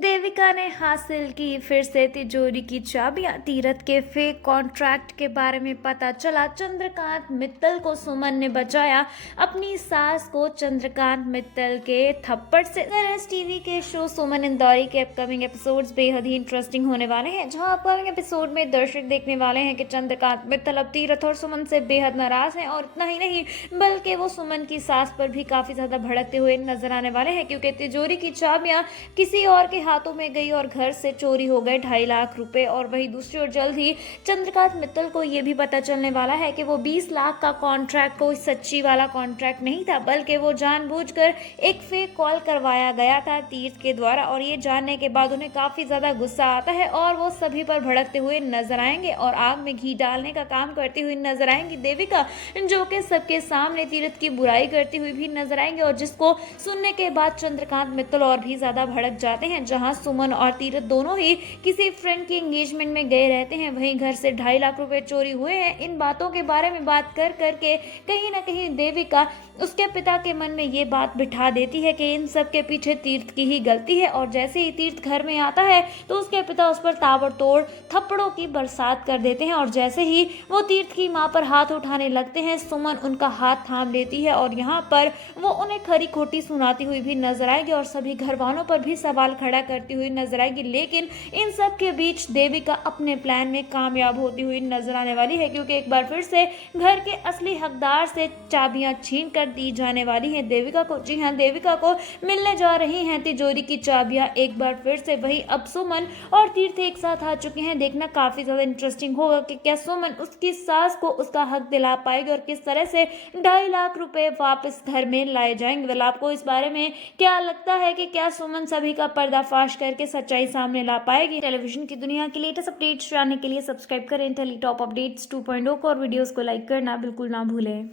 देविका ने हासिल की फिर से तिजोरी की चाबियां। तीरथ के फेक कॉन्ट्रैक्ट के बारे में पता चला। चंद्रकांत मित्तल को सुमन ने बचाया अपनी सास को चंद्रकांत मित्तल के थप्पड़ से। एस टीवी के शो सुमन इंदौरी के अपकमिंग एपिसोड्स बेहद ही इंटरेस्टिंग होने वाले हैं, जहां अपकमिंग एपिसोड में दर्शक देखने वाले हैं कि चंद्रकांत मित्तल अब तीरथ और सुमन से बेहद नाराज हैं, और इतना ही नहीं बल्कि वो सुमन की सास पर भी काफी ज्यादा भड़कते हुए नजर आने वाले हैं, क्योंकि तिजोरी की चाबियां किसी और के हाथों में गई और घर से चोरी हो गए 2.5 लाख रुपए। और वही दूसरी ओर जल्द ही चंद्रकांत मित्तल को यह भी पता चलने वाला है कि वो 20 लाख का कॉन्ट्रैक्ट कोई सच्ची वाला कॉन्ट्रैक्ट नहीं था, बल्कि वो जानबूझकर एक फेक कॉल करवाया गया था तीर्थ के द्वारा। और ये जानने के बाद उन्हें काफी ज्यादा गुस्सा आता है और वो सभी पर भड़कते हुए नजर आएंगे और आग में घी डालने का काम करती हुई नजर आएंगी देविका, जो कि सबके सामने तीर्थ की बुराई करती हुई भी नजर आएंगे, और जिसको सुनने के बाद चंद्रकांत मित्तल और भी ज्यादा भड़क जाते हैं। जहां सुमन और तीरथ दोनों ही किसी फ्रेंड की एंगेजमेंट में गए रहते हैं, वहीं घर से 2.5 लाख रुपए चोरी हुए हैं। इन बातों के बारे में बात कर करके कहीं ना कहीं देविका उसके पिता के मन में ये बात बिठा देती है कि इन सब के पीछे तीर्थ की ही गलती है। और जैसे ही तीर्थ घर में आता है तो उसके पिता उस पर ताबड़तोड़ थप्पड़ों की बरसात कर देते हैं, और जैसे ही वो तीर्थ की मां पर हाथ उठाने लगते हैं, सुमन उनका हाथ थाम लेती है और यहाँ पर वो उन्हें खरी खोटी सुनाती हुई भी नजर आएगी और सभी घर वालों पर भी सवाल खड़ा करती हुई नजर आएगी। लेकिन इन सब के बीच देविका अपने प्लान में कामयाब होती हुई नजर आने वाली है, क्योंकि एक बार फिर से घर के असली हकदार से चाबियां छीन कर दी जाने वाली हैं देविका को। जी हाँ, देविका को मिलने जा रही हैं तिजोरी की चाबियां एक बार फिर से। वही अब सुमन और तीर्थ एक साथ आ चुके हैं। देखना काफी ज्यादा इंटरेस्टिंग होगा कि क्या सुमन उसकी सास को उसका हक दिला पाएगी और किस तरह से 2.5 लाख रुपए वापस घर में लाए जाएंगे। वेल, आपको इस बारे में क्या लगता है कि क्या सुमन सभी का पर्दाफाश करके सच्चाई सामने ला पाएगी? टेलीविजन की दुनिया के लेटेस्ट अपडेट्स जानने के लिए सब्सक्राइब करें टेली टॉप अपडेट्स 2.0 को, और वीडियोस को लाइक करना बिल्कुल ना भूलें।